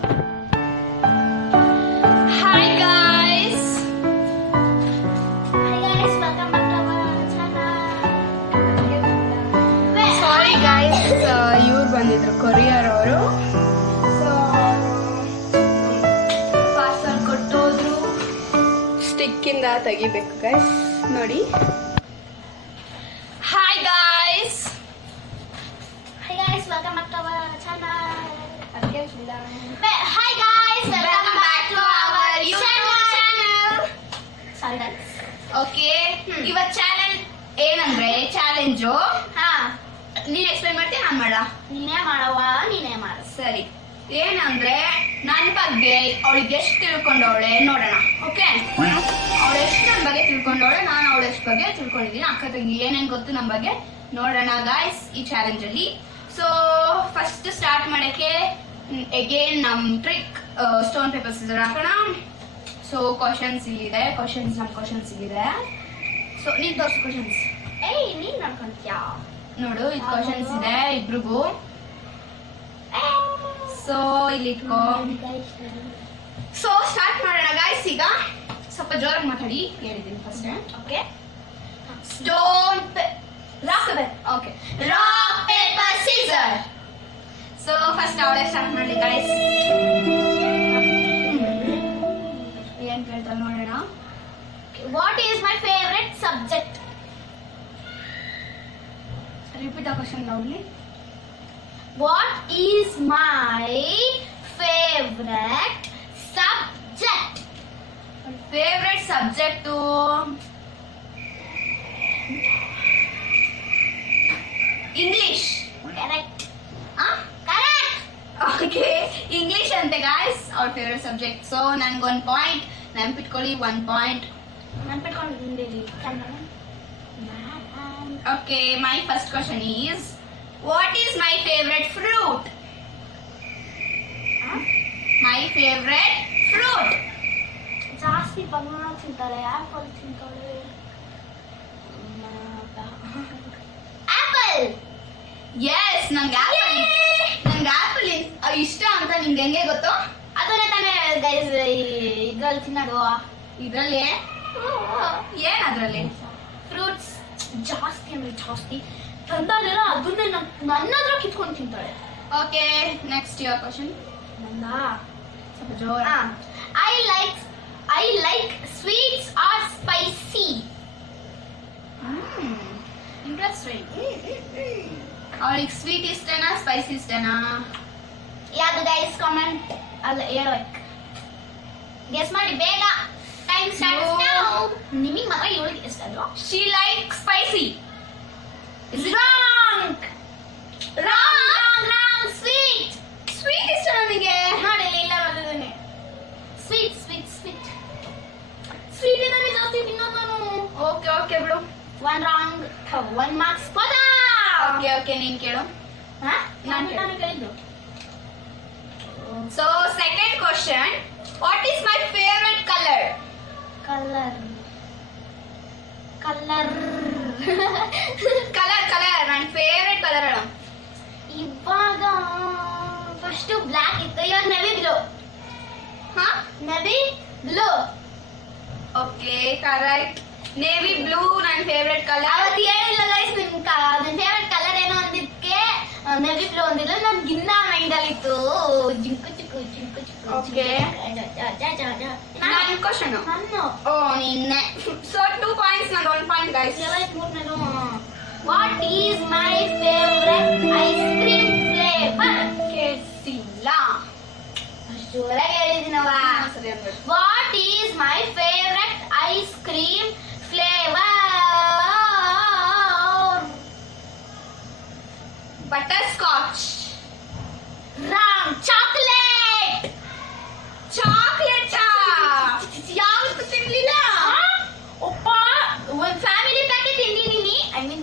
Hi guys. Welcome back to our channel. Sorry guys, ಇವ್ರು ಬಂದಿದ್ರು courier ಅವರು. So parcel ಕೊಟ್ಟೋದ್ರು. Stick ಇಂದ ತೆಗಿಬೇಕು ಗೈಸ್, ನೋಡಿ. Hi guys. Hi guys, welcome back to our channel. Hi guys, Welcome back to our YouTube channel. Sorry guys. Okay, ಇವತ್ತು challenge ಏನಂದ್ರೆ challenge ಹಾ, ನೀನ್ ಎಕ್ಸ್ಪ್ಲೈನ್ ಮಾಡ್ತೀನಿ, ನಾನು ಮಾಡ. ನೀನೇ ಮಾಡವ, ನೀನೇ ಮಾಡು. ಸರಿ, ಏನಂದ್ರೆ ನನ್ನ ಬಗ್ಗೆ ಅವಳಿಗೆ ಎಷ್ಟು ತಿಳ್ಕೊಂಡವಳೆ ನೋಡೋಣ. ಓಕೆ, ಅವಳು ಎಷ್ಟು ನನ್ನ ಬಗ್ಗೆ ತಿಳ್ಕೊಂಡವಳೆ, ನಾನು ಅವಳ ಎಷ್ಟು ಬಗ್ಗೆ ತಿಳ್ಕೊಂಡಿದ್ದೀನಿ, ಅಕ್ಕ ತಂಗಿ ಏನೇನು ಗೊತ್ತು ನಮ್ಮ ಬಗ್ಗೆ ನೋಡೋಣ ಗಾಯ್ಸ್ ಈ ಚಾಲೆಂಜ್ ಅಲ್ಲಿ. ಸೊ ಫಸ್ಟ್ ಸ್ಟಾರ್ಟ್ ಮಾಡಕ್ಕೆ ಅಗೇನ್ ನಮ್ ಟ್ರಿಕ್ ಸ್ಟೋನ್ ಪೇಪರ್ ಸಿಸರ್ ಹಾಕೋಣ. ಸೊ ಕ್ವಶನ್ಸ್ ಇಲ್ಲಿದೆ, ನಮ್ಮ ಕ್ವಶನ್ಸ್ ಇಲ್ಲಿದೆ. ಸೊ ನೀನ್ ತೋರ್ಸು ಕ್ವಶನ್ಸ್. ಏಯ್, ನೀನ್ ನೋಡ್ಕೊಂತೀಯಾ? ನೋಡು, ಇದು ಕ್ವಶನ್ಸ್ ಇದೆ ಇಬ್ರಿಗೂ. ಸೊ ಇಲ್ಲಿ ಇಟ್ಕೋ. ಸೊ ಸ್ಟಾರ್ಟ್ ಮಾಡೋಣ ಗಾಯ್ಸ್. ಈಗ ಸ್ವಲ್ಪ ಜೋರಾಗಿ ಮಾತಾಡಿ, ಹೇಳಿದ್ದೀನಿ first. Okay. Stone okay, rock paper scissor. So first ಅವಳೇ ಸ್ಟಾರ್ಟ್ ಮಾಡಲಿ ಗಾಯ್ಸ್. ಏನ್ ಕೇಳ್ತಾರೆ ನೋಡೋಣ. What is my favorite subject? Repeat ಆ question loudly. What is my favorite subject? Favourite subject English. Correct. Correct. Okay, English ಅಂತೆ guys ಅವ್ರ favourite subject. So ನನ್ಗೊಂದು point ನೆನ್ಪಿಟ್ಕೊಳ್ಳಿ, 1 ಪಾಯಿಂಟ್. ನೆನ್ಪಿಟ್ಕೊಂಡಿದ್ದೀನಿ Kannada. Okay, my first question is, what is my favorite fruit? My favorite fruit. ಜಾಸ್ತಿ banana ತಿಂತಾಳೆ, apple ತಿಂತಾಳೆ. Apple. Yes, ನಂಗೆ apple ಇಷ್ಟ ಅಂತ ನಿಮ್ಗೆ ಹೆಂಗೆ ಗೊತ್ತು? ಅದನ್ನೇ ತಾನೇ ಗೈಸ್ ಇದ್ರಲ್ಲಿ ತಿನ್ನೋದು. ಇದ್ರಲ್ಲಿ ಏನ್ ಅದ್ರಲ್ಲಿ? ಫ್ರೂಟ್ಸ್ ಜಾಸ್ತಿ ಅಂದ್ರೆ ಜಾಸ್ತಿ ತಂದಾಗೆಲ್ಲ ಅದನ್ನೇ ನನ್ನ ಹತ್ರ ಕಿತ್ಕೊಂಡು ತಿಂತಾಳೆ. Okay, next your question. ನನ್ನ ಸ್ವಲ್ಪ ಜೋರ. I like sweets or spicy. Interesting. ಅವಳಿಗೆ ಸ್ವೀಟ್ ಇಷ್ಟನಾ ಸ್ಪೈಸಿ ಇಷ್ಟನಾ? ಯಾವುದು ಗೈಸ್ ಕಾಮೆಂಟ್ ಅಲ್ಲಿ ಹೇಳ್ಬೇಕು. ಗೆಸ್ ಮಾಡಿ ಬೇಗ, ಟೈಮ್ ಸ್ಟಾರ್ಟ್ಸ್ ನೌ. ನಿಮಗೆ ಮಾತ್ರ ಇವಳಿಗೆ ಇಷ್ಟ ಅಲ್ವಾ? She likes spicy. Is it Wrong. Sweet. Sweet ಇಷ್ಟ ನನಗೆ. ನೋಡಿ ಇಲ್ಲ ಬರ್ತದೇನೆ. Sweet. Sweet ನನಗೆ ಜಾಸ್ತಿ ತಿನ್ನೋದು ನಾನು. ಓಕೆ ಬಿಡು. 1 wrong, 1 marks ಪದ. ಓಕೆ, ನೀನ್ ಕೇಳು. ನಾನು ಕೇಳಿದ್ದು. So second question, what is my favorite color? Colour ನನ್ನ ಫೇವರೇಟ್ ಕಲರ್ ಅಲ್ಲ. ಇವಾಗ ಫಸ್ಟ್ ಬ್ಲಾಕ್ ಇತ್ತು, ಇವಾಗ navy blue. Navy blue. Okay, correct. Navy blue ನನ್ನ ಫೇವರೇಟ್ ಕಲರ್. ಅವತ್ತು ಹೇಳಿಲ್ಲ ಗೈಸ್, ನಿಮ್ ಫೇವರೇಟ್ ಕಲರ್ ಏನೋ ಅಂದಿದ್ದಕ್ಕೆ ನೆವಿ ಬ್ಲೂ ಅಂದಿಲ್ಲ, ನನ್ಗೆ ಇನ್ನ ಮೈಂಡ್ ಅಲ್ಲಿ ಇತ್ತು. ಜಿಂಕು ಚಿಕ್ಕು. Okay. ನನ್ನ ಕ್ವಶನ್. ಓ ನಿನ್ನೆ. ಸೊ 2 points, ನಾನು 1 point guys. What is my favorite ice cream flavor? ಕೇಳಿಸಿಲ್ಲ. ಜೋರಾಗಿ ಹೇಳಿದಿನವ. ಸರಿ ಅನ್ಬೇಕು. What is my favorite ice cream flavor? Butterscotch. Wrong. Chocolate. ಯಾವತ್ತೂ ತಿನ್ಲಿಲ್ಲ. ಒಪ್ಪ, ಒಂದು ಫ್ಯಾಮಿಲಿ ಪ್ಯಾಕೆಟ್ ತಿಂದಿದ್ದೀನಿ.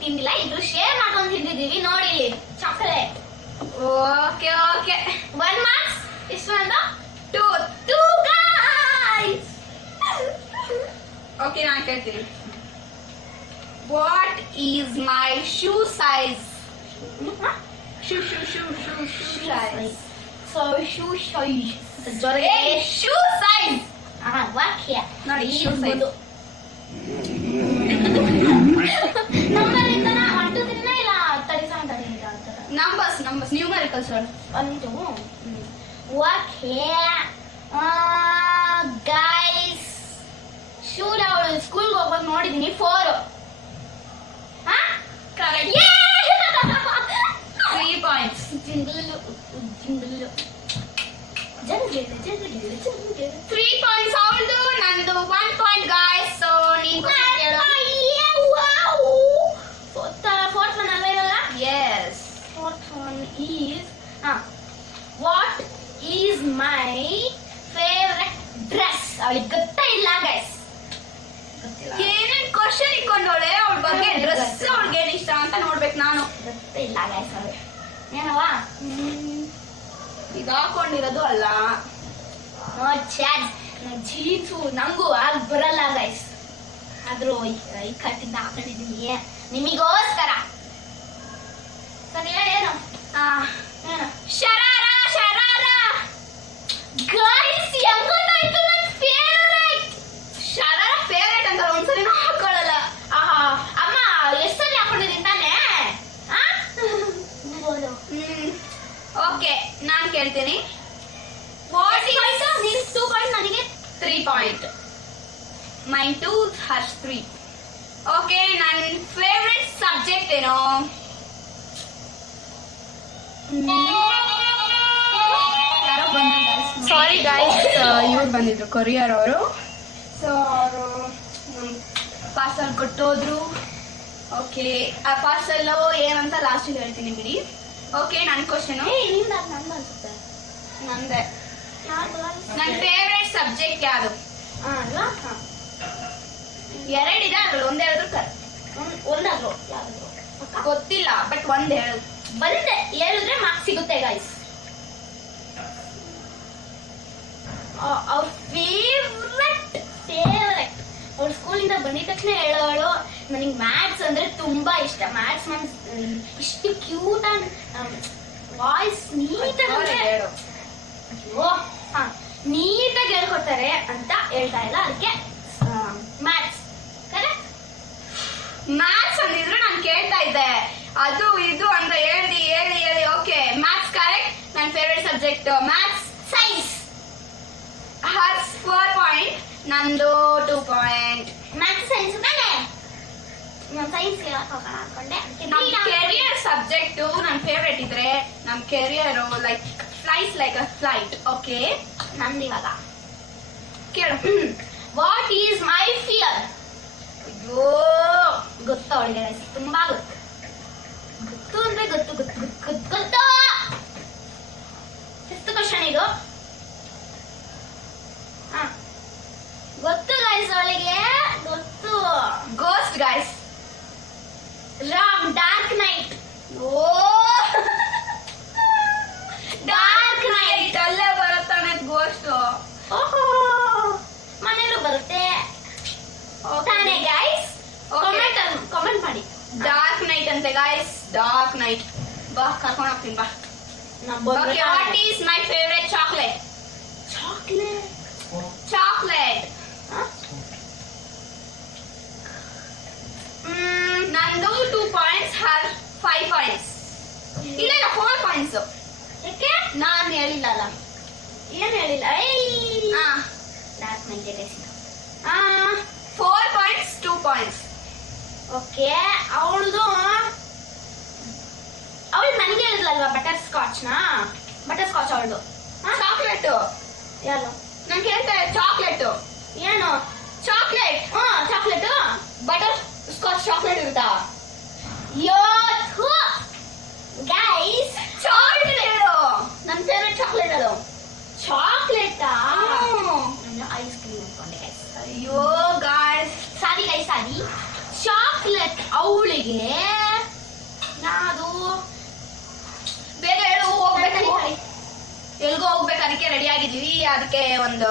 ತಿಂದಿಲ್ಲ, ಇದು ಶೇರ್ ಮಾಡ್ಕೊಂಡು ತಿಂದಿದ್ದೀವಿ. ನೋಡಿ ಚಾಕ್ಲೇಟ್. Okay 1 marks. ಇಷ್ಟು ಒಂದು 2 guys. ಓಕೆ, ನಾನು ಕೇಳ್ತೀನಿ. What is my shoe size? Shoe size. So shoe size. ಜೊತೆಗೆ ಶೂ ಸೈಜ್ ವಾಕ್ಯ ನೋಡಿ, shoe size. ನಂಬರ್ ಇಂದನ 1 2 3 ಇಲ್ಲ 37 38 ಆ ಥರ. ನಂಬರ್ಸ್ ನ್ಯೂಮರಿಕಲ್ಸ್ ಹೇಳು. 1 2 ವಾಕ್ಯ ಗೈಸ್ ಶೂಲ್ ಅವಳು ಸ್ಕೂಲ್ಗೆ ಹೋಗ್ಬೇಕು ನೋಡಿದೀನಿ 4. ಕರೆಕ್ಟ್. 3 ಪಾಯಿಂಟ್ಸ್. ಜಿಂಗಲು 3 ಪಾಯಿಂಟ್ಸ್ ಅವಳದು, ನಂದು 1 ಪಾಯಿಂಟ್ ಗಾಯ್ಸ್. ಸೊ ನೀನು ಫೋರ್ತ್ ಒನ್ ಅಲ್ವಾ ಇವಾಗ? S. Fourth one is what is my favorite dress? ಅವಳಿಗೆ ಗೊತ್ತಾ ಇಲ್ಲ ಗೈಸ್. ಏನೇನ್ ಕ್ವಶನ್ ಇಟ್ಕೊಂಡವಳೆ ಅವಳ ಬಗ್ಗೆ, ಡ್ರೆಸ್ ಅವಳಿಗೆ ಏನ್ ಇಷ್ಟ ಅಂತ ನೋಡ್ಬೇಕು ನಾನು. ಗೊತ್ತೇ ಇಲ್ಲ ಗೈಸ್ ಅವಳಿಗೆ. ಏನವ ಈಗ ಹಾಕೊಂಡಿರೋದು ಅಲ್ಲ. ಜೀನ್ಸು ನಂಗೂ ಆಗ ಬರಲ್ಲ ಗೈಸ್, ಆದ್ರೂ ಈ ಕಟ್ಟಿಂದ ಹಾಕೊಂಡಿದೀನಿ ನಿಮಿಗೋಸ್ಕರ. ಸರಿ ಏನು ಏನು ಶರಾರ ಗೈಸ್ ಹೆಂಗ್ ಗೊತ್ತಾಯ್ತು ನನ್ನ ಫೇವರೇಟ್? ಶರಾರ ಫೇವರೇಟ್ ಅಂತ ಒಂದ್ಸರಿ ಹಾಕೊಳ್ಳಲ್ಲ. ಅಮ್ಮ ಎಷ್ಟು ಸಲ ಹಾಕೊಂಡಿದ್ದೀನಿ ತಾನೇ? ಓಕೆ, ನಾನ್ ಕೇಳ್ತೀನಿ. ನೀನು 2 ಪಾಯಿಂಟ್, ನನಗೆ 3 ಪಾಯಿಂಟ್. ಮೈನ್ 2, ಹರ್ಷ್ 3. ಓಕೆ, ನನ್ನ ಫೇವರೇಟ್ ಸಬ್ಜೆಕ್ಟ್ ಏನು? ಸಾರಿ ಗೈಸ್, ಇವ್ರು ಬಂದಿದ್ರು ಕೊರಿಯರ್ ಅವರು. ಸೊ ಅವರು ಪಾರ್ಸಲ್ ಕೊಟ್ಟೋದ್ರು. ಓಕೆ, ಆ ಪಾರ್ಸಲ್ ಏನಂತ ಲಾಸ್ಟಿಗೆ ಹೇಳ್ತೀನಿ ಬಿಡಿ. ಓಕೆ, ನನ್ನ ಕ್ವಶನ್ ನಿಂದ ನಂದು ಅನ್ಸುತ್ತೆ. ನಂದೆ. ನನ್ನ ಫೇವರೇಟ್ ಸಬ್ಜೆಕ್ಟ್ ಯಾವುದು? ಅಲ್ವಾ? 2 ಇದೆ, ಅದ್ರಲ್ಲಿ ಒಂದ್ ಹೇಳಿದ್ರು ಕರೆಕ್ಟ್. ಒಂದಾದ್ರು ಯಾವ್ದಾದ್ರು ಗೊತ್ತಿಲ್ಲ, ಬಟ್ ಒಂದ್ ಹೇಳು. ಬಂದೆ ಹೇಳಿದ್ರೆ ಮಾರ್ಕ್ಸ್ ಸಿಗುತ್ತೆ ಗೈಸ್. ಅವ್ರ ಫೇವ್ರೆಟ್ ಅವ್ರ ಸ್ಕೂಲಿಂದ ಬಂದಿದ ತಕ್ಷಣ ಹೇಳೋಳು ನನಗೆ ಮ್ಯಾಥ್ಸ್ ಅಂದ್ರೆ ತುಂಬಾ ಇಷ್ಟ. ಮ್ಯಾಥ್ಸ್ ಮ್ಯಾಮ್ ಇಷ್ಟು ಕ್ಯೂಟ್ ಅಂಡ್ ವಾಯ್ಸ್ ನೀಟಾಗಿ ಹೇಳು. ನೀಟಾಗಿ ಹೇಳ್ಕೊಡ್ತಾರೆ ಅಂತ ಹೇಳ್ತಾ ಇಲ್ಲ, ಅದಕ್ಕೆ ಮ್ಯಾಥ್ಸ್ ಕರೆಕ್ಟ್. ಮ್ಯಾಥ್ಸ್ ಅಂದಿದ್ರು ನಾನು ಕೇಳ್ತಾ ಇದ್ದೆ, ಅದು ಇದು ಅಂತ ಹೇಳಿ. Okay, maths correct. ನನ್ನ favourite subject maths. Science hers 4 point, ನಂದು 2 ಪಾಯಿಂಟ್. ಮ್ಯಾಥ್ಸ್ ಸೈನ್ಸ್ ತಾನೆ? ನಾನು ಸೈನ್ಸ್ ಹೇಳಕ್ ಹೋಗೋಣ ಅನ್ಕೊಂಡೆ. ನಮ್ ಕೆರಿಯರ್ ಸಬ್ಜೆಕ್ಟ್ ನನ್ನ ಫೇವರೇಟ್ ಇದ್ರೆ ನಮ್ career like flies like a flight. Okay, ನಂದು ಇವಾಗ ಕೇಳು. What is my fear? ಅಯ್ಯೋ, ಗೊತ್ತು ಅವಳಿಗೆ ತುಂಬಾ ಗೊತ್ತು. ಗೊತ್ತು ಅಂದ್ರೆ ಗೊತ್ತು. ಫಿಫ್ತ್ ಕ್ವಶನ್ ಇದು. ಗೊತ್ತು ಗೈಸ್, ಅವಳಿಗೆ ಗೊತ್ತು. Ghost guys. Ram, Dark Knight. ಓ, ಡಾರ್ಕ್ ನೈಟ್ ಅಲ್ಲೇ ಬರುತ್ತಾನೆ ಗೋಸ್ಟ್. ಓಹೋ, ಮನೇಲೂ ಬರುತ್ತೆ ತಾನೇ ಗೈಸ್? ಕಾಮೆಂಟ್ ಮಾಡಿ. ಡಾರ್ಕ್ ನೈಟ್ ಅಂತೆ ಗೈಸ್, ಡಾರ್ಕ್ ನೈಟ್. ಬಾ, ಕರ್ಕೊಂಡು ಹೋಗ್ತೀನಿ ಬಾ. Okay, what is my favorite chocolate? Chocolate. ನಂದು 2 ಪಾಯಿಂಟ್ಸ್, ಹರ್ 5 ಪಾಯಿಂಟ್ಸ್. ಇಲ್ಲ 4 ಪಾಯಿಂಟ್ಸ್. ಯಾಕೆ? ನಾನು ಹೇಳಿಲ್ಲಲ್ಲ. ಏನ್ ಹೇಳಿಲ್ಲ? ಡಾರ್ಕ್ ನೈಟ್ ಇದೆ. 4 ಪಾಯಿಂಟ್ಸ್, 2 ಪಾಯಿಂಟ್ಸ್. ಓಕೆ, ಅವಳು ನನಗೆ ಹೇಳಿದ್ಲಲ್ವಾ ಬಟರ್ ಸ್ಕಾಚ್ ಅವಳದು. ಚಾಕ್ಲೇಟ್ ಯಾರು? ನಾನು ಕೇಳ್ತಾರೆ ಚಾಕ್ಲೇಟ್ ಏನು? Chocolate. Chocolate butter scotch chocolate ಇರುತ್ತಾ? ಗೈಸ್, ಚಾಕ್ಲೇಟ್ ಹೇಳು. ನನ್ನ ಫೇವರೇಟ್ ಚಾಕ್ಲೇಟ್ ಅದು. ಚಾಕ್ಲೇಟಾ? ಐಸ್ ಕ್ರೀಮ್ ಅನ್ಕೊಂಡೆ ಗೈಸ್. ಅಯ್ಯೋ ಗಾಯ್ಸ್, ಸಾರಿ ಗೈಸ್, ಸಾರಿ. ಚಾಕ್ಲೇಟ್ ಅವಳಿಗೆ ಯಾವುದು? ಬೇಗ ಹೇಳು, ಹೋಗ್ಬೇಕು. ಎಲ್ಗೋ ಹೋಗ್ಬೇಕು, ಅದಕ್ಕೆ ರೆಡಿ ಆಗಿದೀವಿ. ಅದಕ್ಕೆ ಒಂದು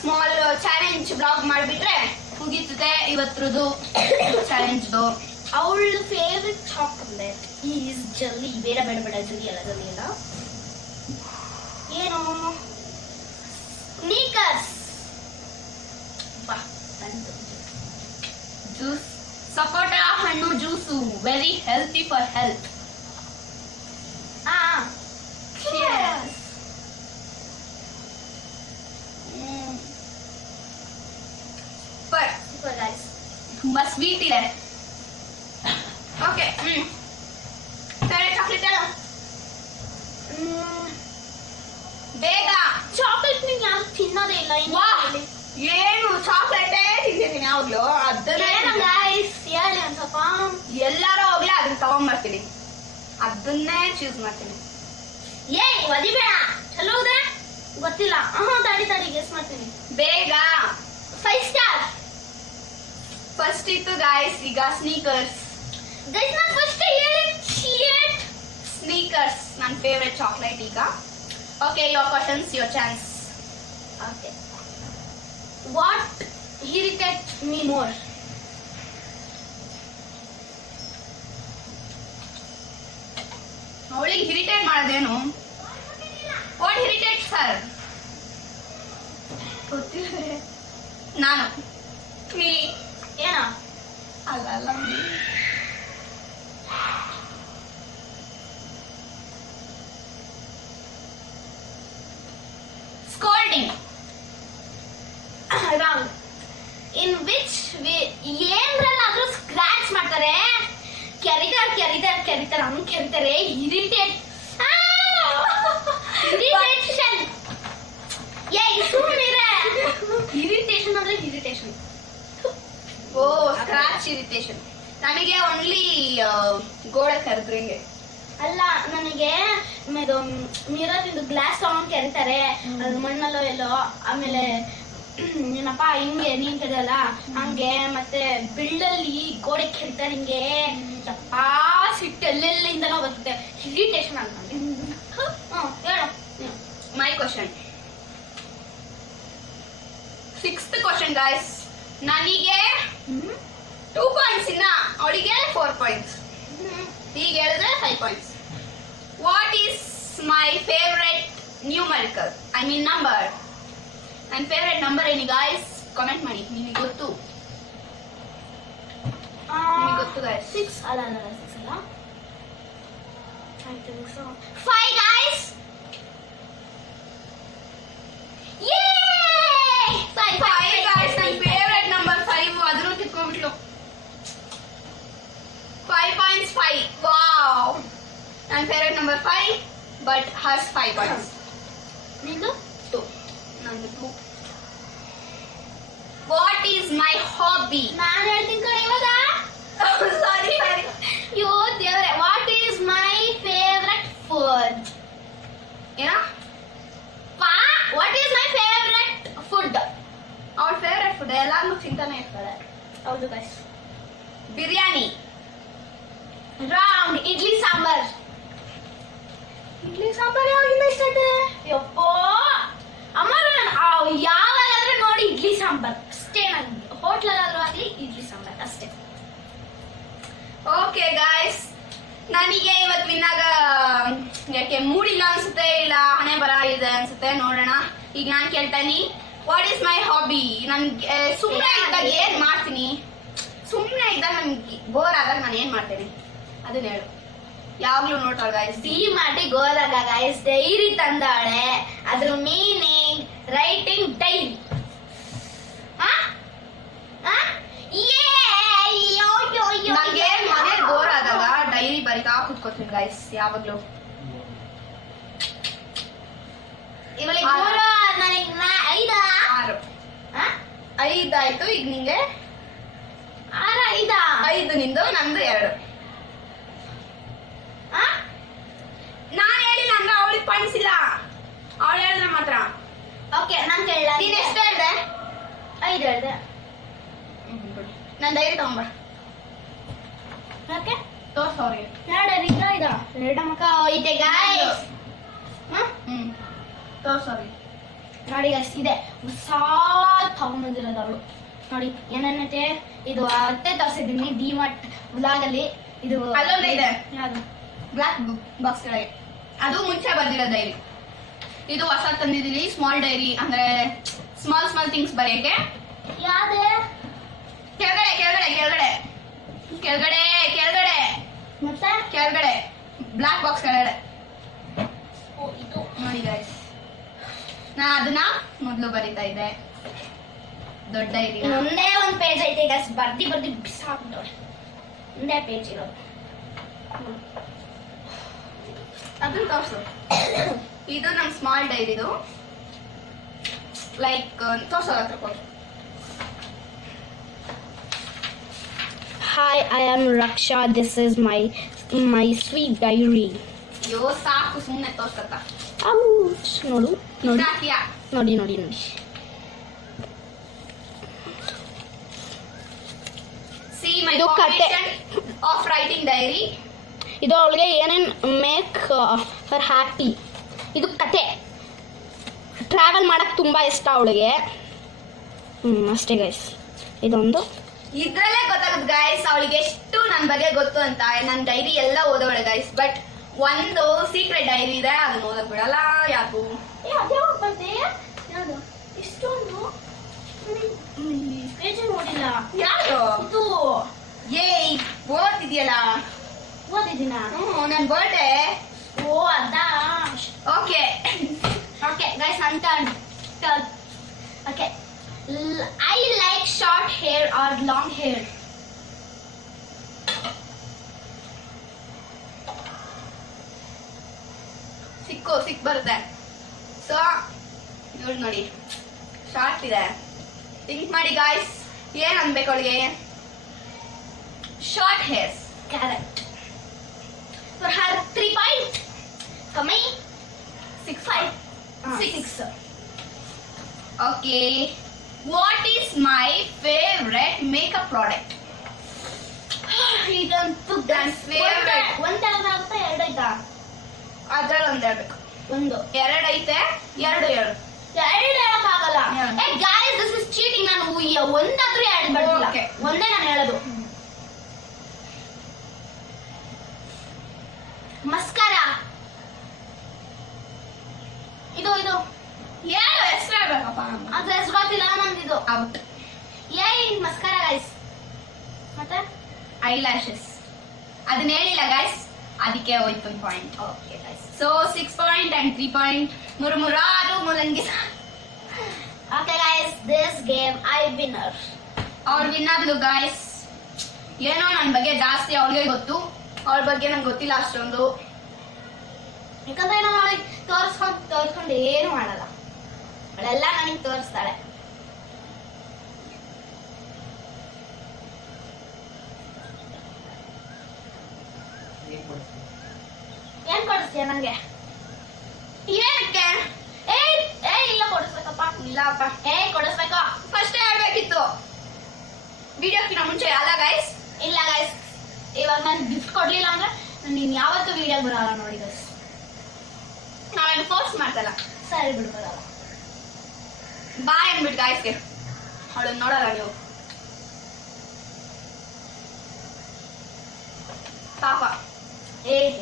ಸ್ಮಾಲ್ ಚಾಲೆಂಜ್ ಬ್ಲಾಗ್ ಮಾಡಿಬಿಟ್ರೆ ಮುಗೀತದೆ ಇವತ್ರದ್ದು ಚಾಲೆಂಜ್ದು. ಅವಳ ಫೇವ್ರೆಟ್ ಚಾಕ್ಲೇಟ್ ಈಸ್ ಜಲ್ಲಿ. ಬೇಡ ಜಲ್ಲಿ ಅಲ್ಲ. ಏನು ಸ್ನೀಕರ್ಸ್ ಜ್ಯೂಸ್ ಸಪೋಟ ಹಣ್ಣು juice very healthy for health. Super guys. ತುಂಬಾ ಸ್ವೀಟ್ ಇದೆ. ಓಕೆ ಸರಿ ಚಾಕ್ಲೇಟ್ ಹೇಳು ಬೇಗ. ಚಾಕ್ಲೇಟ್ ನೀವು ಯಾರು ತಿನ್ನೋದೇ ಇಲ್ಲ. ಏನು ಚಾಕ್ಲೇಟೇ ತಿಂದಿದ್ದೀನಿ ಯಾವಾಗ್ಲೂ. ಅದನ್ನೇ ಗೈಸ್ ಹೇಳಿ ಒಂದ್ ಸ್ವಲ್ಪ. ಎಲ್ಲಾರು ಹೋಗ್ಲಿ ಅದನ್ನ ತಗೊಂಡ್ಬರ್ತೀನಿ, ಅದನ್ನೇ ಚೂಸ್ ಮಾಡ್ತೀನಿ. ಒದಿಬೇಡ. ಚಲೋ ಹೋದ್ರೆ ಗೊತ್ತಿಲ್ಲ. ತಡಿ ಗೆಸ್ ಮಾಡ್ತೀನಿ ಬೇಗ. 5 ಸ್ಟಾರ್. ಫಸ್ಟ್ ಇತ್ತು ಗಾಯ್ಸ್, ಈಗ ಸ್ನೀಕರ್ಸ್. ಗೈಸ್ ನಾನು ಫಸ್ಟ್ ಹೇಳಿ ಸ್ನೀಕರ್ಸ್ ನನ್ನ ಫೇವ್ರೆಟ್ ಚಾಕ್ಲೇಟ್ ಈಗ. Okay your questions your chance. Okay what irritate me more? ಅವಳಿಗೆ ಇರಿಟೇಟ್ ಮಾಡೋದೇನು? What irritate sir? ಗೊತ್ತಿಲ್ಲ. ನಾನು ನೀ ಏನ ಅಲ್ಲ ಸ್ಕೋಲ್ಡಿಂಗ್. ರಾಂಗ್. ಇನ್ ವಿಚ್ ಏನ್ರಲ್ಲಾದ್ರೂ ಸ್ಕ್ರಾಚ್ ಮಾಡ್ತಾರೆ, ಕೆರಿತಾರೆ ಅವ್ನು ಕೆರಿತಾರೆ. ಇರಿಟೇಷನ್. ಇರಿಟೇಷನ್ ಅಂದ್ರೆ ಇರಿಟೇಷನ್. ಓ ಸ್ಕ್ರಾಚ್ ಇರಿಟೇಷನ್. ನನಗೆ ಓನ್ಲಿ ಗೋಡೆ ಕರೆದ್ರಿಂಗೆ. ಅಲ್ಲ ನನಗೆ ಮಿರರ್ ಇಂದು ಗ್ಲಾಸ್ ತಗೊಂಡ್ ಕೆರಿತಾರೆ, ಅದು ಮಣ್ಣಲ್ಲೋ ಎಲ್ಲೋ. ಆಮೇಲೆ ಏನಪ್ಪ ಹಿಂಗೆ ನೀನ್ ಕೆಡಲ್ಲ ಹಂಗೆ. ಮತ್ತೆ ಬಿಲ್ಡಲ್ಲಿ ಗೋಡೆ ಕೆರಿತಾರೆ ಹಿಂಗೆ. ಯಪ್ಪ ಸಿಟ್ಟು ಎಲ್ಲೆಲ್ಲಿಂದನೋ ಬರುತ್ತೆ. ಇರಿಟೇಷನ್ ಅಂತ ಹೇಳು. My question. 6th question guys. ನನಗೆ 2 ಪಾಯಿಂಟ್ಸ್ ಇನ್ನ, ಅವಳಿಗೆ 4 ಪಾಯಿಂಟ್ಸ್. ಈಗ ಹೇಳಿದ್ರೆ 5 points. What is my favourite numerical, I mean number? ನನ್ನ ಫೇವ್ರೆಟ್ ನಂಬರ್ ಏನು ಗಾಯ್ಸ್? ಕಾಮೆಂಟ್ ಮಾಡಿ. ನಿಮಗೆ ಗೊತ್ತು? ನಿಮಗೆ ಗೊತ್ತು ಗಾಯ್ಸ್? 6 ಅಲ್ಲ 6 ಅಲ್ಲ 5 ಗಾಯ್ಸ್. ನನ್ನ ಫೇವ್ರೆಟ್ ನಂಬರ್ 5. ಅದನ್ನು ಕಿತ್ಕೊಂಡ್ಬಿಟ್ಲು. 5 ಪಾಯಿಂಟ್ಸ್ 5. ವಾವ್. ನನ್ನ favourite number 5 but hers 5 points. ನಿಂದು 2. ನಂದು 2. What is my hobby? ನಾನು ಹೇಳ್ತೀನಿ ಕಣೆ ಇವಾಗ. ಸಾರಿ ಯೋ ದೇವ್ರೆ. What is my favourite food? ಏನ? What is my favourite food? ಅವಳ ಫೇವ್ರೆಟ್ ಫುಡ್ ಎಲ್ಲಾನು ತಿಂತಾನೆ ಇರ್ತಾಳೆ. ಹೌದು ಗೈಸ್. ಬಿರಿಯಾನಿ. ರಾಂಗ್. ಇಡ್ಲಿ ಸಾಂಬಾರ್. ಇಡ್ಲಿ ಸಾಂಬಾರ್ ಯಾವಾಗಿಂದ ಇಷ್ಟ ಐತೆ? ಯಪ್ಪೋ ಅಮ್ಮ, ಯಾವಾಗಾದ್ರೂ ನೋಡಿ ಇಡ್ಲಿ ಸಾಂಬಾರ್ ಅಷ್ಟೇ. ನಂಗೆ ಹೋಟ್ಲಲ್ಲಾದ್ರೂ ಆಗ್ಲಿ ಇಡ್ಲಿ ಸಾಂಬಾರ್ ಅಷ್ಟೇ. ಓಕೆ ಗಾಯ್ಸ್, ನನಗೆ ಇವತ್ತು ವಿನ್ನಾಗ ಯಾಕೆ ಮೂಡಿಲ್ಲ ಅನ್ಸುತ್ತೆ, ಇಲ್ಲ ಹಣೆ ಬರ ಇದೆ ಅನ್ಸುತ್ತೆ. ನೋಡೋಣ. ಈಗ ನಾನು ಕೇಳ್ತಾನಿ, ವಾಟ್ ಈಸ್ ಮೈ ಹಾಬಿ? ನನ್ಗೆ ಸುಮ್ಮನೆ ಇದ್ದಾಗ ಏನ್ ಮಾಡ್ತೀನಿ? ಸುಮ್ಮನೆ ಇದ್ದಾಗ ನನ್ಗೆ ಬೋರ್ ಆದಾಗ ನಾನು ಏನ್ ಮಾಡ್ತೇನೆ ಅದನ್ನ ಹೇಳು. ಯಾವಾಗ್ಲೂ ನೋಡ್ತಾಳೆ ಗಾಯ್ಸ್. ಸಿ ಮಾಡಿ ಗೋದಾಗ ಗಾಯ್ಸ್ ಡೈರಿ ತಂದಾಳೆ. ಅದ್ರ ಮೀನಿಂಗ್ ರೈಟಿಂಗ್ ಡೈರಿ. ನಂಗೆ ಮನೆ ಬೋರ್ ಆದಾಗ ಡೈರಿ ಬರಿತಾ ಕೂತ್ಕೋತೀನಿ ಗಾಯ್ಸ್ ಯಾವಾಗ್ಲೂ. ಇವಳಿಗೆ 5 ಆಯ್ತು. ಈಗ ನಿಂಗೆ 6 5 ನಿಂದು, ನಂದು 2. ನಾನು ಹೇಳಿಲ್ಲ ಅಂದ್ರೆ ಅವಳಿಗೆ ಪಾಯಿಂಟ್ಸ್ ಇಲ್ಲ. ಅವಳು ಹೇಳಿದ್ರೆ ಮಾತ್ರ. ಓಕೆ ನಾನು ಕೇಳಲ್ಲ. ನೀನ್ ಎಷ್ಟು ಹೇಳಿದೆ? 5 ಹೇಳಿದೆ. ನಾನು ಡೈರಿ ತಗೊಂಬ. ಓಕೆ ತೋರ್ಸು ಅವ್ರಿಗೆ. 2 ಮಕ್ಕ ಐತೆ ಗಾಯ್ಸ್. ತೋರ್ಸು ಅವ್ರಿಗೆ. ನೋಡಿ ಗಾಯ್ಸ್ ಇದೆ ಹೊಸ ತಗೊಂಬಂದಿರೋದು ಅವಳು. ನೋಡಿ ಏನೇನೈತೆ ಇದು. ಅತ್ತೆ ತರಿಸಿದ್ದೀನಿ ಡಿಮಾರ್ಟ್ ವ್ಲಾಗ್ ಅಲ್ಲಿ. ಇದು ಅಲ್ಲೊಂದೇ ಇದೆ ಯಾವುದು ಬ್ಲಾಕ್ ಬಾಕ್ಸ್ ಕೆಳಗೆ. ಅದು ಮುಂಚೆ ಬಂದಿರೋ ಡೈರಿ. ಇದು ಹೊಸ ತಂದಿದ್ದೀನಿ ಸ್ಮಾಲ್ ಡೈರಿ, ಅಂದ್ರೆ ಸ್ಮಾಲ್ ಥಿಂಗ್ಸ್ ಬರೆಯಕ್ಕೆ. ಯಾವ್ದೇ ಕೆಳಗಡೆ ಕೆಳಗಡೆ ಕೆಳಗಡೆ ಕೆಳಗಡೆ ಕೆಳಗಡೆ ಮತ್ತೆ ಕೆಳಗಡೆ ಬ್ಲಾಕ್ ಬಾಕ್ಸ್ ಕೆಳಗಡೆ ಇದು ನೋಡಿ ಗೈಸ್, ನಾ ಅದನ್ನ ಮೊದಲು ಬರಿತಾ ಇದ್ದೆ. ದೊಡ್ಡ ಡೈರಿ ಒಂದೇ ಒಂದು ಪೇಜ್ ಐತೆ ಗೈಸ್, ಬರ್ದಿ ಬಿಸಾಕ್ಬಿಟ್ಟವ್ರೆ. ಒಂದೇ ಪೇಜ್ ಇರೋದು. ಅದನ್ನ ತೋರ್ಸು. ಇದು ನಮ್ ಸ್ಮಾಲ್ ಡೈರಿದು, ಲೈಕ್ ತೋರ್ಸೋಲ್ಲ ಹತ್ರ ಕೊಡು. Hi, I am Raksha. This is my sweet diary. ಅಯ್ಯೋ ಸಾಕು, ಸುಮ್ಮನೆ ತೋರ್ಸತ್ತ. Ouch. ನೋಡು ನೋಡಿ ಸಾಕಿಯಾ? ನೋಡಿ ನೋಡಿ ನೋಡಿ. See my ಇದು ಕತೆ. combination of writing diary. ಇದು ಅವಳಿಗೆ ಏನೇನು ಮೇಕ್ ಹರ್ ಹ್ಯಾಪಿ. ಇದು ಕತೆ. ಟ್ರಾವೆಲ್ ಮಾಡಕ್ ತುಂಬಾ ಇಷ್ಟ ಅವಳಿಗೆ. ಅಷ್ಟೇ ಗೈಸ್. ಇದೊಂದು ಇದ್ರಲ್ಲೇ ಗೊತ್ತಾಗುತ್ತೆ ಗೈಸ್ ಅವಳಿಗೆ ಎಷ್ಟು ನನ್ನ ಬಗ್ಗೆ ಗೊತ್ತು ಅಂತ. ನನ್ನ ಡೈರಿ ಎಲ್ಲ ಓದೋಳೆ ಗೈಸ್, ಬಟ್ ಒಂದು ಸೀಕ್ರೆಟ್ ಡೈರಿ ಇದೆ, ಅದನ್ನ ಓದಕ್ ಬಿಡಲ್ಲ ಯಾಕು. ಇಷ್ಟೊಂದು ಪೇಜ್ ನೋಡಿಲ್ಲ. ಯಾರು ಇದು ಏಯ್ ಓದ್ತಿದ್ಯಲ್ಲ? ಓದಿದ್ದೀನ. ನನ್ನ ಬರ್ಡೇ. ಓ ಅದಾ. Okay Okay, guys, I'm done. Okay. I like short hair or long hair. ಸಿಕ್ ಬರುತ್ತೆ. ಸೊ ನೋಡಿ ಶಾರ್ಟ್ ಇದೆ. ಥಿಂಕ್ ಮಾಡಿ ಗಾಯ್ಸ್, ಏನ್ ಅನ್ಬೇಕು ಅವಳಿಗೆ? Short hairs. Correct. For her 3 point. Kami 6.5. 6. Okay. What is my favorite makeup product? ಇದಂತೂ ನನ್ನ favorite. ಒಂದಾಗುತ್ತೆ ಎರಡೈತಾ? ಅದ್ರಲ್ಲಿ ಒಂದ್ ಹೇಳ್ಬೇಕು. ಒಂದು. ಎರಡೈತೆ, ಎರಡು ಎರಡು ಹೇಳಕ್ಕಾಗಲ್ಲ. Yeah. ಏ guys, this is cheating. ನಾನು ಒಂದಾದ್ರೂ ಎರಡು ಬರ್ತಿಲ್ಲ. Okay. ಒಂದೇ ನಾನು ಹೇಳೋದು. ಮಸ್ಕಾರ. ಇದು ಏನು ಹೆಸರು ಹೇಳ್ಬೇಕಪ್ಪ? ಅದು ಹೆಸರು ಗೊತ್ತಿಲ್ಲ ನಂದಿದು. ಔಟ್. Mascara guys. ಮತ್ತೆ ಐ ಲ್ಯಾಶಸ್ ಅದನ್ನ ಹೇಳಿಲ್ಲ ಗೈಸ್, ಅದಕ್ಕೆ ಹೋಯ್ತು point. Okay guys. So 6 point and 3 point. ಮುರುಮುರಾದು ಮುಲಂಗಿ. Okay guys, this game I winner. ಅವ್ಳು ವಿನ್ನಾದ್ಲು ಗೈಸ್. ಏನೋ ನನ್ನ ಬಗ್ಗೆ ಜಾಸ್ತಿ ಅವಳಿಗೆ ಗೊತ್ತು, ಅವಳ ಬಗ್ಗೆ ನಂಗೆ ಗೊತ್ತಿಲ್ಲ ಅಷ್ಟೊಂದು. ಯಾಕಂದ್ರೆ ನಾನು ಅವಳಿಗೆ ತೋರಿಸ್ಕೊಂಡು ಏನು ಮಾಡಲ್ಲ, ಅವಳೆಲ್ಲ ನನಗೆ ತೋರಿಸ್ತಾಳೆ. ಏನ್ ಕೊಡಿಸ್ತೀಯ ನಂಗೆ? ಏನಕ್ಕೆ? ಇಲ್ಲ ಕೊಡಿಸ್ಬೇಕಪ್ಪ. ಇಲ್ಲಪ್ಪ, ಕೊಡಿಸ್ಬೇಕು. ಫಸ್ಟ್ ಹೇಳ್ಬೇಕಿತ್ತು ವಿಡಿಯೋಕ್ಕಿಂತ ಮುಂಚೆ ಅಲ್ಲ ಗೈಸ್. ಇಲ್ಲ ಗೈಸ್, ಇವಾಗ ನಾನು ಗಿಫ್ಟ್ ಕೊಡ್ಲಿಲ್ಲ ಅಂದ್ರೆ ನೀನ್ ಯಾವತ್ತೂ ವಿಡಿಯೋ ಬರಲ್ಲ ನೋಡಿ ಗೈಸ್. ನಾವೇನು ಫೋರ್ಸ್ ಮಾಡ್ತಲ್ಲ. ಸರಿ ಬಿಡು, ಬರಲ್ಲ. ಬಾಯ್ ಅಂದ್ಬಿಟ್ಟು ಗಾಯ್ಸ್ಗೆ, ಅವಳು ನೋಡಲ್ಲ ನೀವು ಪಾಪ.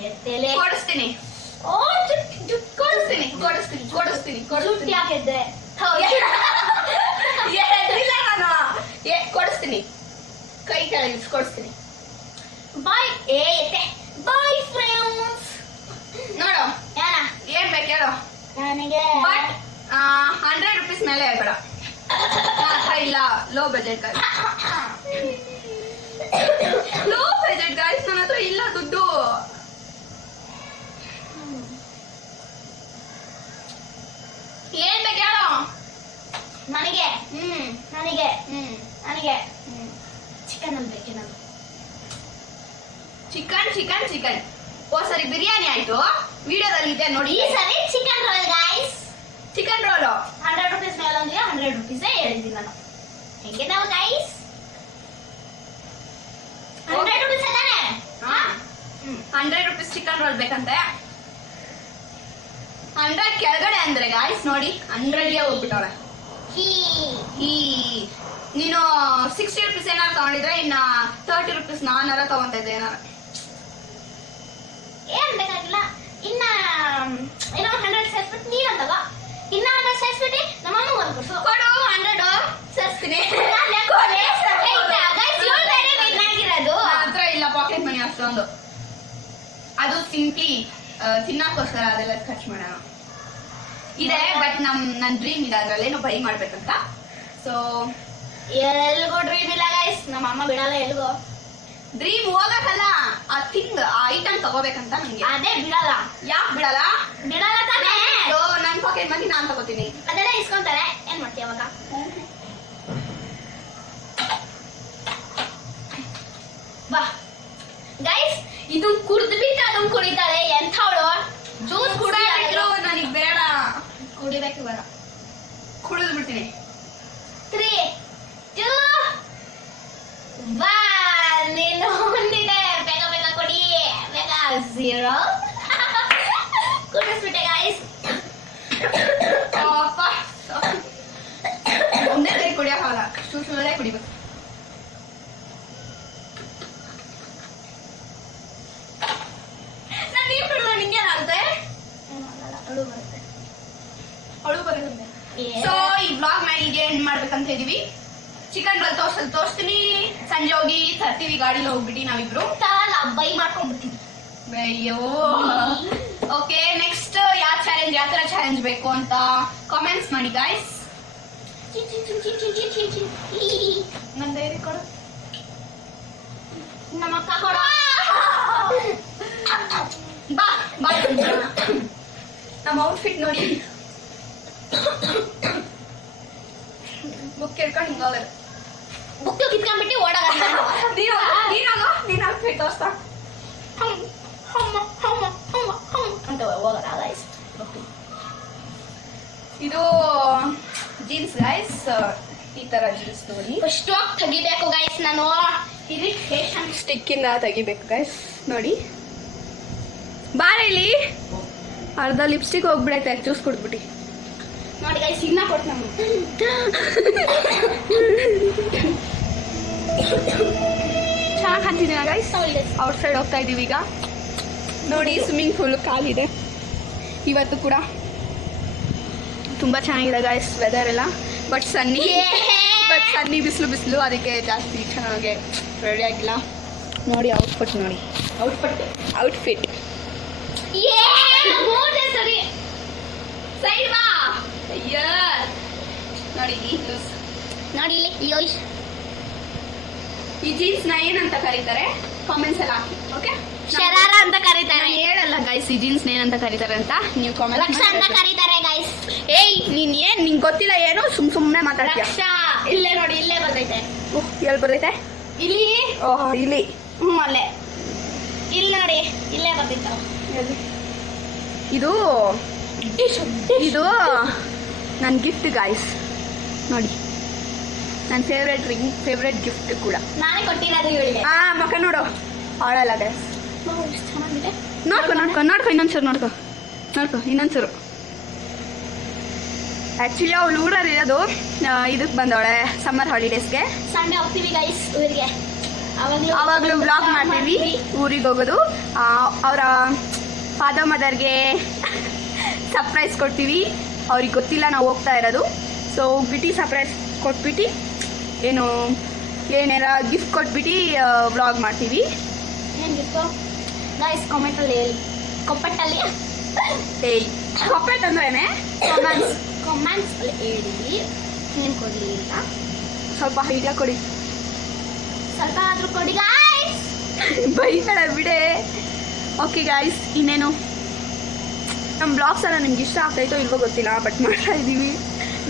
ಎತ್ತೇಲೆ ಕೊಡಿಸ್ತೀನಿ ಓ ಕೊಡಿಸ್ತೀನಿ ಕೊಡಿಸ್ತೀನಿ ಕೊಡಿಸ್ತೀನಿ ಜುಟ್ಟಿ ಕೊಡಿಸ್ತೀನಿ ಹಾಕಿದ್ದೆ. ಇಲ್ಲ ನಾನು ಕೊಡಿಸ್ತೀನಿ, ಕೈ ಕೆಳಗೆ ಕೊಡಿಸ್ತೀನಿ. ಬಾಯ್ ಎತ್ತೆ ಬಾಯ್ ಫ್ರೆಂಡ್ಸ್. ನೋಡು ಏನ ಏನ್ ಬೇಕು ಹೇಳು, ನನಗೆ ಬಟ್ 100 ರೂಪೀಸ್ ಮೇಲೆ ಹೇಳ್ಬೇಡ. ಇಲ್ಲ, low budget guys, low budget guys, ನನ್ನ ಹತ್ರ ಇಲ್ಲ ದುಡ್ಡು. ಏನ್ ಬೇಕು ಹೇಳು. ನನಗೆ ನನಗೆ ನನಗೆ ಹ್ಮ್. ಚಿಕನ್ ಅಲ್ಲಿ ಬೇಕೆ ನಾನು. Chicken chicken chicken. ಓ ಸರಿ, ಬಿರಿಯಾನಿ ಆಯ್ತು, ವಿಡಿಯೋದಲ್ಲಿ ಇದೆ ನೋಡಿ. ಈ ಸರಿ chicken roll guys. Chicken roll 100 rupees ಮೇಲೆ ಅಂದ್ರೆ 100 ರೂಪೀಸೇ ಹೇಳಿದ್ದೀನಿ ನಾನು. ಹೆಂಗೆ ನಾವು ಗೈಸ್? 100 ರೂಪೀಸ್ ಅಲ್ಲಾನೆ? 100 ರೂಪೀಸ್ ಚಿಕನ್ ರೋಲ್ ಬೇಕಂತೆ. 100 ಕೆಳಗಡೆ ಅಂದ್ರೆ ಗಾಯ್ಸ್ ನೋಡಿ 100ಗೆ ಹೋಗ್ಬಿಟ್ಟವ್ರೆ. ಈ ನೀನು 60 ರೂಪೀಸ್ ಏನಾರು ತಗೊಂಡಿದ್ರೆ ಇನ್ನ 30 ರೂಪೀಸ್ ನಾನಾರ ತಗೊಂತ ಇದ್ದೆ ಏನಾರ. ಏನ್ ಬೇಕಾಗಿಲ್ಲ, ಇನ್ನ ಏನೋ 100 ಸೇರ್ಸ್ಬಿಟ್ಟು ನೀನ್ ಅಂದಾಗ ಇನ್ನ 100 ಸೇರ್ಸ್ಬಿಟ್ಟು ನಮ್ಮ ಅಮ್ಮ ಒಂದು ಕೊಡ್ಸು ಕೊಡು 100 ಸೇರಿಸ್ತೀನಿ. ಹತ್ರ ಇಲ್ಲ ಪಾಕೆಟ್ ಮನಿ ಅಷ್ಟೊಂದು. ಅದು ಸಿಂಪ್ಲಿ ತಿನ್ನಕ್ಕೋಸ್ಕರ ಅದೆಲ್ಲ ಖರ್ಚು ಮಾಡೋಣ ಇದೆ. ಬಟ್ ನನ್ನ ಡ್ರೀಮ್ ಇದೆ ಅದ್ರಲ್ಲೇನೋ ಬೈ ಮಾಡ್ಬೇಕಂತ. ಸೊ ಎಲ್ಗೋ ಡ್ರೀಮ್ ಇಲ್ಲ ಗೈಸ್, ನಮ್ಮ ಅಮ್ಮ ಬಿಡಲ್ಲ ಎಲ್ಗೋ. ಡ್ರೀಮ್ ಹೋಗಕ್ಕಲ್ಲ, ಆ ಥಿಂಗ್ ಆ ಐಟಮ್ ತಗೋಬೇಕಂತ ನಂಗೆ. ಅದೇ ಬಿಡಲ್ಲ. ಯಾಕೆ ಬಿಡಲ್ಲ? ಬಿಡಲ್ಲ ತಾನೇ. ನನ್ನ ಪಾಕೆಟ್ ಮನಿ ನಾನು ತಗೋತೀನಿ. ಅದೆಲ್ಲ ಇಸ್ಕೊಂತಾರೆ, ಏನ್ ಮಾಡ್ತೀಯ ಅವಾಗ? ಬಾ ಗೈಸ್, ಇದು ಕುಡ್ದ್ಬಿಟ್ಟು ಅದನ್ನ ಕುಡಿತಾರೆ. ಎಂಥವಳು ಜ್ಯೂಸ್ ಕುಡಿದ್ರು ನನಗೆ ಬೇಡ. ಕುಡಿಬೇಕು ಇವಾಗ. ಕುಡಿದು ಬಿಡ್ತೀನಿ. 3 2 1 ನೀನು ಹೊಂದಿದೆ. ಬೇಗ ಬೇಗ ಕೊಡಿ, ಬೇಗ. 0 ಕುಡಿಸ್ಬಿಟ್ಟೆ ಗೈಸ್. ಅಪ್ಪ ಒಂದೇ ಕೈ ಕುಡಿಯೋಕ್ಕಾಗಲ್ಲ, ಶೂರೇ ಕುಡಿಬೇಕು. ನಾನು ನೀರು ಕುಡಿದ್ರೆ ನಿಂಗೇನಾಗುತ್ತೆ? ಅಳು ಬರುತ್ತೆ. ಸೊ ಈ ಬ್ಲಾಗ್ ನ ಈಗ ಏನ್ ಮಾಡ್ಬೇಕಂತ ಇದೀವಿ. ಚಿಕನ್ ರೋಲ್ ತೋರಿಸ್ತೀನಿ. ಸಂಜೆ ಹೋಗಿ ತರ್ತೀವಿ, ಗಾಡಿಲಿ ಹೋಗ್ಬಿಟ್ಟು ನಾವಿಬ್ರು ಬೈ ಮಾಡ್ಕೊಂಡ್ಬಿಡ್ತೀವಿ. ಅಯ್ಯೋ. ಓಕೆ, ನೆಕ್ಸ್ಟ್ ಯಾವ ಚಾಲೆಂಜ್, ಯಾವ ತರ ಚಾಲೆಂಜ್ ಬೇಕು ಅಂತ ಕಾಮೆಂಟ್ಸ್ ಮಾಡಿ ಗೈಸ್. ನನ್ನ ಡೈರಿ ಕೊಡು. ನಮ್ಮ ಅಕ್ಕ ಕೊಡ. ಬಾ ಬಾ ನಮ್ಮ ಔಟ್ಫಿಟ್ ನೋಡಿ. ಬುಕ್ ಹಿಡ್ಕೊಂಡು ಹಿಂಗೋಗೋದು. ಬುಕ್ ಕಿತ್ಕೊಂಡ್ಬಿಟ್ಟು ಓಡಾಗ ನೀನು ಔಟ್ಫಿಟ್ ತೋರಿಸ್ತಾ ಅಂತ ಹೋಗೋಣ ಗೈಸ್. ಇದು ಜೀನ್ಸ್ ಗೈಸ್, ಈ ತರ ಜೀನ್ಸ್ ನೋಡಿ. ಫಸ್ಟ್ ತೆಗಿಬೇಕು ಗೈಸ್. ನಾನು ಇರಿಟೇಷನ್ ಸ್ಟಿಕ್ ಇಂದ ತೆಗಿಬೇಕು ಗೈಸ್. ನೋಡಿ ಬಾರೇಲಿ ಅರ್ಧ ಲಿಪ್ಸ್ಟಿಕ್ ಹೋಗ್ಬಿಡೈತೆ ಜ್ಯೂಸ್ ಕುಡ್ದ್ಬಿಟ್ಟು. ನೋಡಿ ಗೈಸ್, ಇನ್ನ ಕೊಟ್ಟು ನಮ್ಮ ಚೆನ್ನಾಗಿ ಕಾಣ್ತಿದ್ದೀನ ಗೈಸ್. ಔಟ್ ಸೈಡ್ ಹೋಗ್ತಾ ಇದೀವಿ ಈಗ. ನೋಡಿ ಸ್ವಿಮ್ಮಿಂಗ್ ಪೂಲ್ ಕಾಲಿದೆ. ಇವತ್ತು ಕೂಡ ತುಂಬಾ ಚೆನ್ನಾಗಿದೆ ಗೈಸ್ ವೆದರ್ ಎಲ್ಲ. ಬಟ್ ಸನ್ನಿ ಬಿಸಿಲು ಅದಕ್ಕೆ ಜಾಸ್ತಿ ಚೆನ್ನಾಗಿ ರೆಡಿ ಆಗಿಲ್ಲ. ನೋಡಿ ಔಟ್ಫಿಟ್ ನೋಡಿ, ಔಟ್ಫಿಟ್ ಸರಿ ಸೈಡ್ ಬಾ. ಅಯ್ಯ ನೋಡಿ ನೋಡಿ ಇಲ್ಲಿ ಯೋಯ್ಸ್. ಈ ಜೀನ್ಸ್ ನ ಏನಂತ ಕರೀತಾರೆ ಕಾಮೆಂಟ್ಸ್ ಅಲ್ಲಿ ಹಾಕಿ. ಓಕೆ, ಶರಾರ ಅಂತ ಕರೀತಾರೆ. ಹೇಳಲ್ಲ ಗೈಸ್ ಈ ಜೀನ್ಸ್ ಏನಂತ ಕರೀತಾರೆ ಅಂತ, ನೀವು ಕಾಮೆಂಟ್ ರಕ್ಷ ಅಂತ ಕರೀತಾರೆ ಗೈಸ್. ಏಯ್ ನಿಂಗೆ ಗೊತ್ತಿಲ್ಲ ಏನು ಸುಮ್ನೆ ಮಾತಾಡ್ತೀಯ. ರಕ್ಷ ಇಲ್ಲೇ ನೋಡಿ, ಇಲ್ಲೇ ಬಂದೈತೆ. ಎಲ್ಲಿ ಬರ್ತೈತೆ? ಇಲ್ಲಿ. ಓಹ್ ಇಲ್ಲಿ. ಅಲ್ಲೇ ಇಲ್ಲಿ ನೋಡಿ, ಇಲ್ಲೇ ಬಂದೈತೆ. ಇದು ನನ್ನ ಗಿಫ್ಟ್ ಗಾಯ್ಸ್. ನೋಡಿ ನನ್ನ ಫೇವ್ರೆಟ್ ಗಿಫ್ಟ್ ಕೂಡ ನಾನೇ ಕೊಟ್ಟಿರೋದು ಇವಳಿಗೆ. ಮಕ್ಕ ನೋಡು ಅವಳಲ್ಲ ಗೈಸ್. ಚೆನ್ನಾಗಿದೆ. ನೋಡ್ಕೊ ಇನ್ನೊಂದ್ಸರು. ಆಕ್ಚುಲಿ ಅವಳು ಊರಲ್ಲಿರೋದು, ಇದಕ್ಕೆ ಬಂದವಳೆ ಸಮ್ಮರ್ ಹಾಲಿಡೇಸ್ಗೆ. ಸಂಡೇ ಹೋಗ್ತೀವಿ ಗೈಸ್ ಊರಿಗೆ. ಅವಾಗಲೂ ವ್ಲಾಗ್ ಮಾಡ್ತೀವಿ ಊರಿಗೆ ಹೋಗೋದು. ಅವರ ಫಾದರ್ ಮದರ್ಗೆ ಸರ್ಪ್ರೈಸ್ ಕೊಡ್ತೀವಿ. ಅವ್ರಿಗೆ ಗೊತ್ತಿಲ್ಲ ನಾವು ಹೋಗ್ತಾ ಇರೋದು. ಸೊ ಹೋಗ್ಬಿಟ್ಟು ಸರ್ಪ್ರೈಸ್ ಕೊಟ್ಬಿಟ್ಟು ಏನಾರ ಗಿಫ್ಟ್ ಕೊಟ್ಬಿಟ್ಟು ವ್ಲಾಗ್ ಮಾಡ್ತೀವಿ. ಏನು ಗಿಫ್ಟು ಗೈಸ್ ಕಾಮೆಂಟಲ್ಲಿ ಹೇಳಿ. ಕೊಪ್ಪಟ್ಟಲ್ಲಿ ಕೊಪ್ಪೆಟ್ ಅಂದ್ರೇನೆ ಕಾಮೆಂಟ್ಸ್ ಅಲ್ಲಿ ಹೇಳಿ ಏನು ಕೊಡಲಿ ಅಂತ. ಸ್ವಲ್ಪ ಐಡಿಯಾ ಕೊಡಿ, ಸ್ವಲ್ಪ ಆದರೂ ಕೊಡಿ ಗೈಸ್. ಬೈಬೇಡ ಬಿಡೆ. ಓಕೆ ಗಾಯ್ಸ್, ಇನ್ನೇನು ನಮ್ಮ ಬ್ಲಾಗ್ಸ್ ಎಲ್ಲ ನಿಮ್ಗೆ ಇಷ್ಟ ಆಗ್ತಾಯಿತ್ತೋ ಇಲ್ವೋ ಗೊತ್ತಿಲ್ಲ, ಬಟ್ ಮಾಡ್ತಾ ಇದ್ದೀವಿ.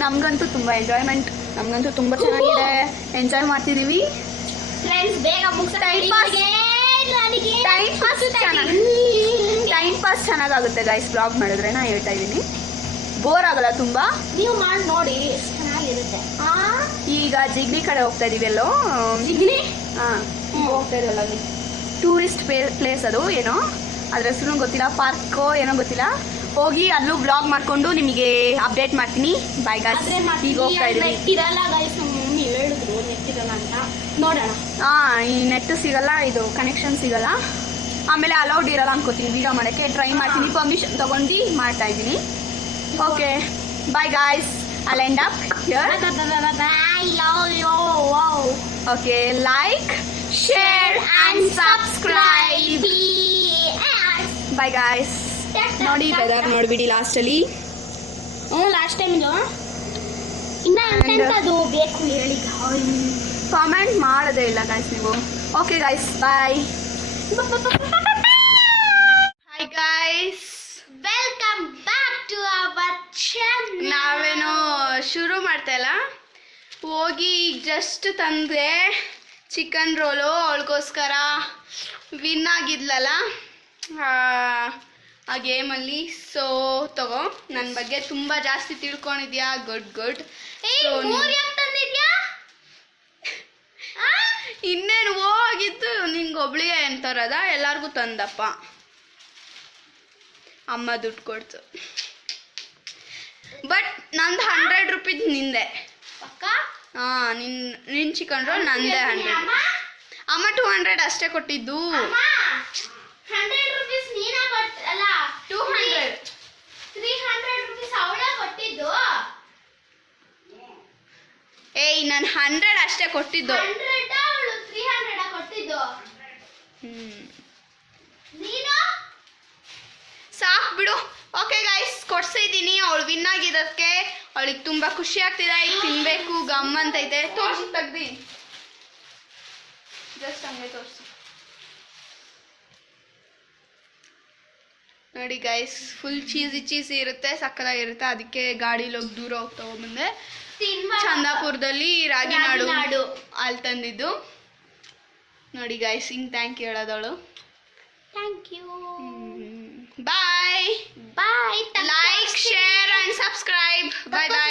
ನಮಗಂತೂ ತುಂಬ ಎಂಜಾಯ್ಮೆಂಟ್, ನಮಗಂತೂ ತುಂಬ ಚೆನ್ನಾಗಿದೆ. ಎಂಜಾಯ್ ಮಾಡ್ತಿದ್ದೀವಿ ಫ್ರೆಂಡ್ಸ್. ಬೇಗ ಟೈಮ್ ಪಾಸ್ ಚೆನ್ನಾಗಾಗುತ್ತೆ ಗೈಸ್ ಬ್ಲಾಗ್ ಮಾಡಿದ್ರೆ. ನಾ ಹೇಳ್ತಾ ಇದ್ದೀನಿ, ಬೋರ್ ಆಗಲ್ಲ ತುಂಬ. ನೀವು ಮಾಡಿ ನೋಡಿ, ಎಷ್ಟು ಚೆನ್ನಾಗಿರುತ್ತೆ. ಈಗ ಜಿಗ್ನಿ ಕಡೆ ಹೋಗ್ತಾ ಇದೀವಿ. ಎಲ್ಲೋ ಜಿಗ್ನಿ ಹೋಗ್ತಾ ಇದೀವಲ್ಲ, ಅಲ್ಲಿ ಟೂರಿಸ್ಟ್ ಪ್ಲೇಸ್ ಅದು. ಏನೋ ಅದ್ರ ಹೆಸರು ಗೊತ್ತಿಲ್ಲ, ಪಾರ್ಕೋ ಏನೋ ಗೊತ್ತಿಲ್ಲ. ಹೋಗಿ ಅಲ್ಲೂ ಬ್ಲಾಗ್ ಮಾಡ್ಕೊಂಡು ನಿಮಗೆ ಅಪ್ಡೇಟ್ ಮಾಡ್ತೀನಿ. Bye guys. ಈಗ ಹೋಗ್ತಾ ಇದೀವಿ. ಇರಲ್ಲ ಗೈಸ್, ನಮ್ಮ ಮಮ್ಮಿ ಹೇಳಿದ್ರು ನೆಟ್ ಇರಲ್ಲ ಅಂತ. ನೋಡೋಣ. ಈ ನೆಟ್ ಸಿಗಲ್ಲ, ಇದು ಕನೆಕ್ಷನ್ ಸಿಗಲ್ಲ. ಆಮೇಲೆ ಅಲೌಡ್ ಇರಲ್ಲ ಅನ್ಕೋತೀನಿ ವೀಡಿಯೋ ಮಾಡೋಕ್ಕೆ. ಟ್ರೈ ಮಾಡ್ತೀನಿ, ಪರ್ಮಿಷನ್ ತೊಗೊಂಡು ಮಾಡ್ತಾ ಇದ್ದೀನಿ. Okay bye guys, I'll end up here. Okay, like, share and subscribe. Bye guys. ನೋಡಿ ವೆದರ್ ನೋಡ್ಬಿಡಿ ಲಾಸ್ಟಲ್ಲಿ. ಲಾಸ್ಟ್ ಟೈಮ್ ಇದು ಇನ್ನ ಎಂತೆಂಥದ್ದು ಬೇಕು ಹೇಳಿ. ಕಾಮೆಂಟ್ ಮಾಡೋದೇ ಇಲ್ಲ ಗಾಯ್ಸ್ ನೀವು. Okay guys, bye. Hi guys, welcome back to our channel. ನಾವೇನು ಶುರು ಮಾಡ್ತಾ ಇಲ್ಲ, ಹೋಗಿ ಜಸ್ಟ್ ತಂದೆ ಚಿಕನ್ ರೋಲು. ಅವಳಿಗೋಸ್ಕರ ವಿನ್ ಆಗಿದ್ಲಲ್ಲ ಆ ಗೇಮಲ್ಲಿ. ಸೊ ತಗೋ, ನನ್ನ ಬಗ್ಗೆ ತುಂಬ ಜಾಸ್ತಿ ತಿಳ್ಕೊಂಡಿದ್ಯಾ, ಗುಡ್. ಇನ್ನೇನು ಹೋಗಿದ್ದು ನಿಂಗೆ ಒಬ್ಳಿಗೆ ಎಂತರದ, ಎಲ್ಲರಿಗೂ ತಂದಪ್ಪ. ಅಮ್ಮ ದುಡ್ಡು ಕೊಡ್ತು. ಬಟ್ ನಂದು 100 ರೂಪೀಸ್ ನಿಂದೆ. ಹಾಂ, ನಿನ್ನ ಚಿಕನ್ ರೋಲ್ ನಂದೇ 100. ಅಮ್ಮ 200 ಅಷ್ಟೇ ಕೊಟ್ಟಿದ್ದು. 100 ರೂಪೀಸ್ ನೀನಾ ಕೊಟ್ಟಲ್ಲ, 200 300 ರೂಪೀಸ್ ಅವಳೇ ಕೊಟ್ಟಿದ್ದು. ಏಯ್, ನಾನು 100 ಅಷ್ಟೇ ಕೊಟ್ಟಿದ್ದು. 100 ಅವಳು 300 ಕೊಟ್ಟಿದ್ದು. ನೀನು ಸಾಕು ಬಿಡು. ಓಕೆ ಗೈಸ್, ಕೊಡ್ಸಿದ್ದೀನಿ. ಅವಳು ವಿನ್ ಆಗಿದ್ದಕ್ಕೆ ಅವಳಿಗೆ ತುಂಬ ಖುಷಿ ಆಗ್ತಿದೆ. ಈಗ ತಿನ್ಬೇಕು ಗಮ್ಮಂತೈತೆ. ತೋರಿಸಿ ತೆಗ್ದಿ, ಜಸ್ಟ್ ಹಂಗೆ ತೋರಿಸು. ನೋಡಿ ಗೈಸ್, ಫುಲ್ ಚೀಸಿ ಇರುತ್ತೆ, ಸಕ್ಕತ್ತಾಗಿರುತ್ತೆ. ಅದಕ್ಕೆ ಗಾಡೀಲಿ ಹೋಗಿ ದೂರ ಹೋಗ್ತಾ ಬಂದೆ. ಚಂದಾಪುರದಲ್ಲಿ ರಾಗಿ ನಾಡು ಅಲ್ಲಿ ತಂದಿದ್ದು. ನೋಡಿ ಗೈಸ್, ಹಿಂಗೆ ಥ್ಯಾಂಕ್ ಯು ಹೇಳೋದವಳು. Thank you. Bye. Bye. Like, share and subscribe. Bye bye.